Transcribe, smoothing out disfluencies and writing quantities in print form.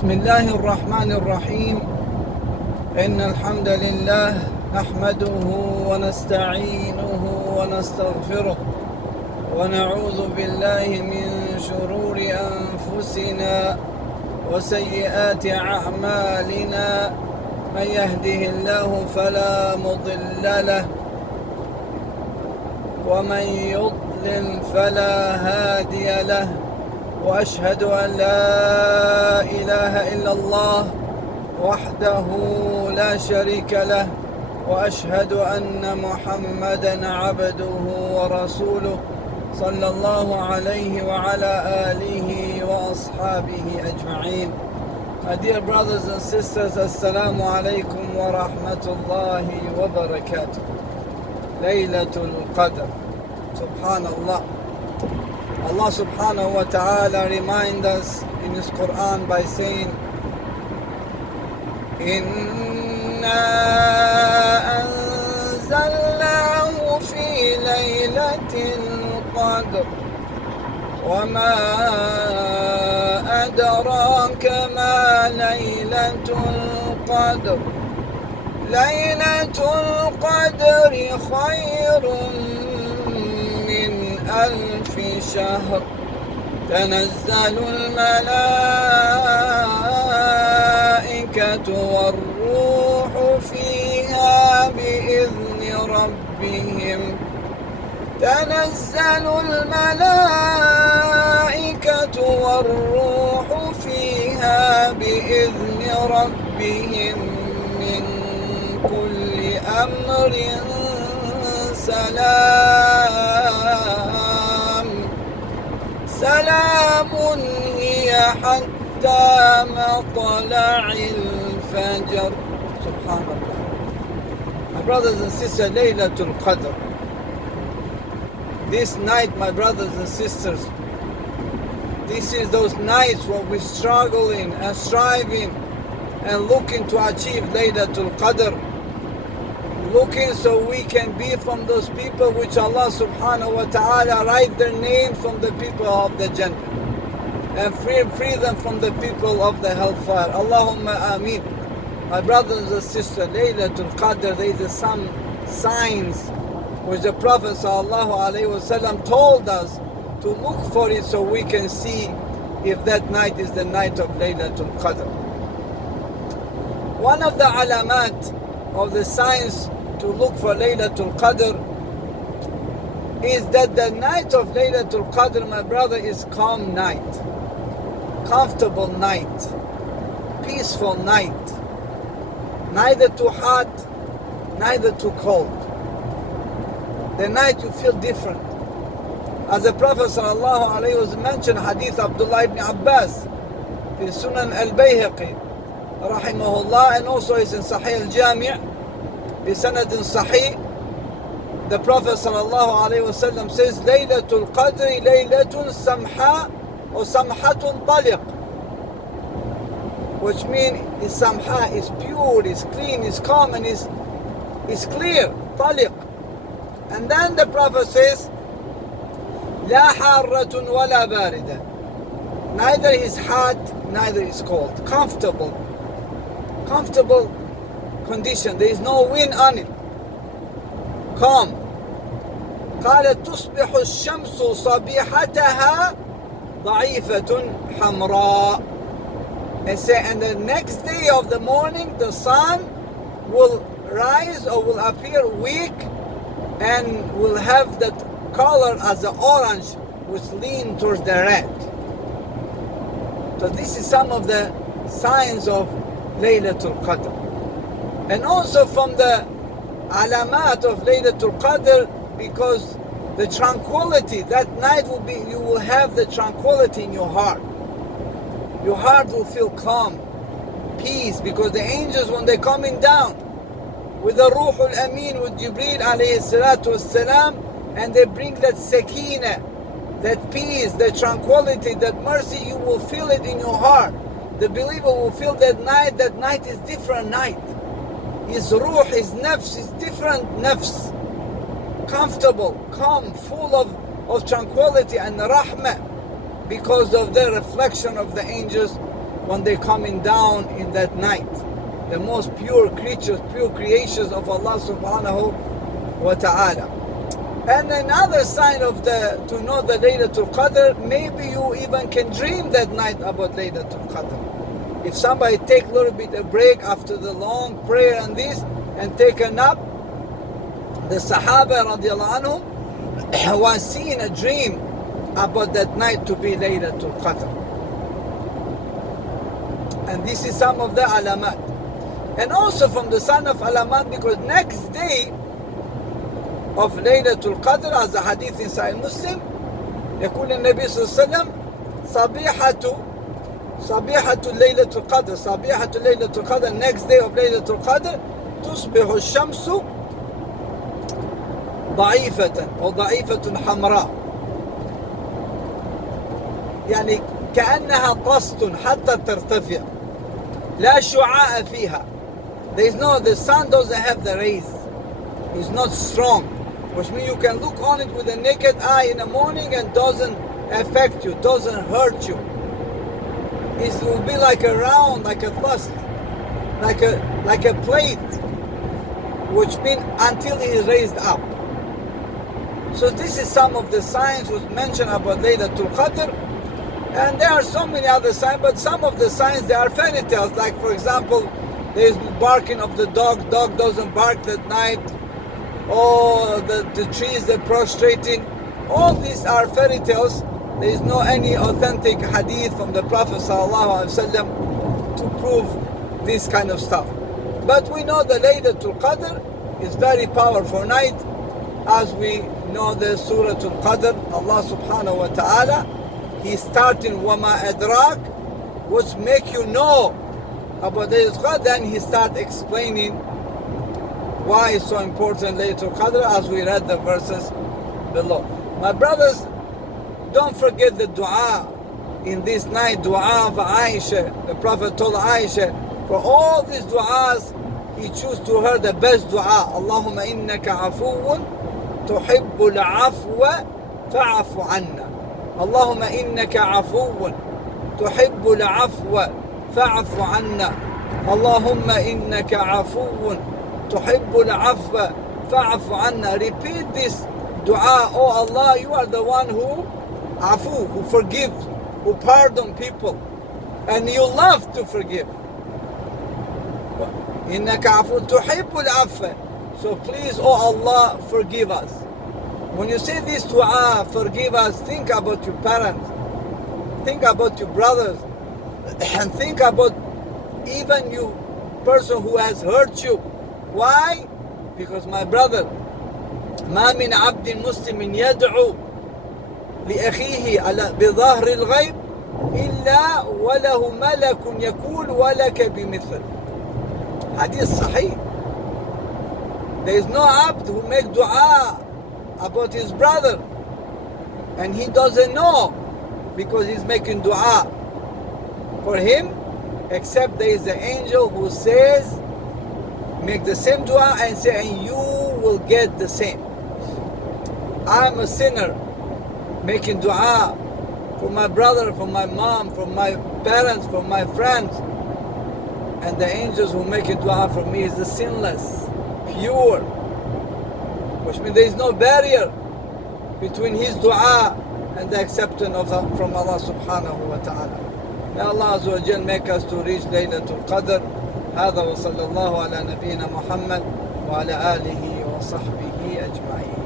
بسم الله الرحمن الرحيم إن الحمد لله نحمده ونستعينه ونستغفره ونعوذ بالله من شرور أنفسنا وسيئات أعمالنا من يهده الله فلا مضل له ومن يضلل فلا هادي له وأشهد أن لا إله إلا الله وحده لا شريك له وأشهد أن محمدا عبده ورسوله صلى الله عليه وعلى آله وأصحابه أجمعين. My dear brothers and sisters, Assalamu alaikum wa rahmatullahi wa barakatuh. Laylatul Qadr. Subhanallah. Allah subhanahu wa ta'ala reminds us in His Quran by saying, Inna anzalnahu fi Laylatul Qadr wa ma adraka ma Laylatul Qadr Laylatul Qadr khayrun ألف شهر تنزل الملائكة والروح فيها بإذن ربهم تنزل الملائكة والروح فيها بإذن ربهم من كل أمر سلام هي حتى مطلع الفجر. Subhanallah. My brothers and sisters, Laylatul Qadr. This night, my brothers and sisters, this is those nights where we're struggling and striving and looking to achieve Laylatul Qadr. Looking so we can be from those people which Allah subhanahu wa ta'ala write their name from the people of the Jannah and free them from the people of the hellfire. Allahumma ameen. My brothers and sisters, Laylatul Qadr, there is some signs which the Prophet sallallahu alaihi wasallam told us to look for it so we can see if that night is the night of Laylatul Qadr. One of the alamat of the signs to look for Laylatul Qadr is that the night of Laylatul Qadr, my brother, is calm night, comfortable night, peaceful night, neither too hot, neither too cold. The night you feel different. As the Prophet sallallahu alaihi wasallam mentioned, Hadith Abdullah ibn Abbas, in Sunan Al-Bayhaqi, rahimahullah, and also is in Sahih Al-Jami' بسند صحيح. The Prophet sallallahu alaihi wasallam says, Laylatul Qadr Laylatun Samha or Samhatun Taliq, which means is Samha, is pure, is clean, is calm, and is clear. Taliq. And then the Prophet says, La harratun wala barida. Neither is hot, neither is cold. Comfortable condition. There is no wind on it. Calm. قالت تصبح الشمس صبيحتها ضعيفة حمراء. And the next day of the morning, the sun will rise or will appear weak and will have that color as the orange, which lean towards the red. So this is some of the signs of Laylatul Qadr. And also from the alamat of Laylatul Qadr, because the tranquility, that night will be, you will have the tranquility in your heart. Your heart will feel calm, peace, because the angels, when they're coming down with the Ruhul Amin, with Jibreel alayhi salatu wassalam, and they bring that sakina, that peace, that tranquility, that mercy, you will feel it in your heart. The believer will feel that night is different night. His ruh, his nafs is different nafs. Comfortable, calm, full of tranquility and rahmah, because of the reflection of the angels when they're coming down in that night. The most pure creatures, pure creations of Allah subhanahu wa ta'ala. And another sign of to know the Laylatul Qadr, maybe you even can dream that night about Laylatul Qadr. If somebody take a little bit of break after the long prayer and this, and take a nap, the Sahaba radiallahu anhum was seeing a dream about that night to be Laylatul Qadr. And this is some of the alamat. And also from the sign of alamat, because next day of Laylatul Qadr, as the hadith in Sahih Muslim, يقول النبي صلى الله عليه وسلم صبيحة ليلة القدر صبيحة ليلة القدر, next day of Laylatul Qadr, تصبح الشمس ضعيفة أو ضعيفة حمراء, يعني كأنها طست حتى ترتفع, لا شعاع فيها. The sun doesn't have the rays. It's not strong, which means you can look on it with the naked eye in the morning and doesn't affect you, doesn't hurt you. It will be like a round, like a dust, like a plate, which means until it is raised up. So this is some of the signs which mentioned about Laylatul Qadr. And there are so many other signs, but some of the signs, they are fairy tales. Like for example, there is barking of the dog doesn't bark at night, or the trees they're prostrating. All these are fairy tales. There is no any authentic hadith from the Prophet ﷺ to prove this kind of stuff. But we know the Laylatul Qadr is very powerful night, as we know the Surah Al-Qadr, Allah subhanahu wa ta'ala, He's starting وَمَا أَدْرَاكَ, which make you know about Laylatul Qadr. Then He start explaining why it's so important Laylatul Qadr, as we read the verses below. My brothers, don't forget the dua in this night, dua of Aisha. The Prophet told Aisha, for all these duas, he chose to her the best dua. Allahumma innaka afuun tuhibbul afwa fa'afu anna. Allahumma innaka afuun tuhibbul afwa fa'afu anna. Allahumma innaka afuun tuhibbul afwa fa'afu anna. Repeat this dua. Oh Allah, you are the one who afu, who forgives, who pardon people, and you love to forgive. Innaka afu tuhibbul afwa. So please, oh Allah, forgive us. When you say this dua, forgive us, think about your parents, think about your brothers, and think about even you person who has hurt you. Why? Because my brother, ما من عبد مسلم يدعو لأخيه بظهر الغيب إلا وله ملك يقول ولك بمثل. Hadith Sahih. There is no abd who make dua about his brother and he doesn't know, because he's making dua for him, except there is an angel who says, make the same dua and say, and you will get the same. I'm a sinner making dua for my brother, for my mom, for my parents, for my friends, and the angels who make dua for me is the sinless, pure, which means there is no barrier between his dua and the acceptance of from Allah subhanahu wa ta'ala. May Allah azza wa jal make us to reach Laylatul Qadr. هذا وصلى الله على نبينا محمد وعلى آله وصحبه أجمعين.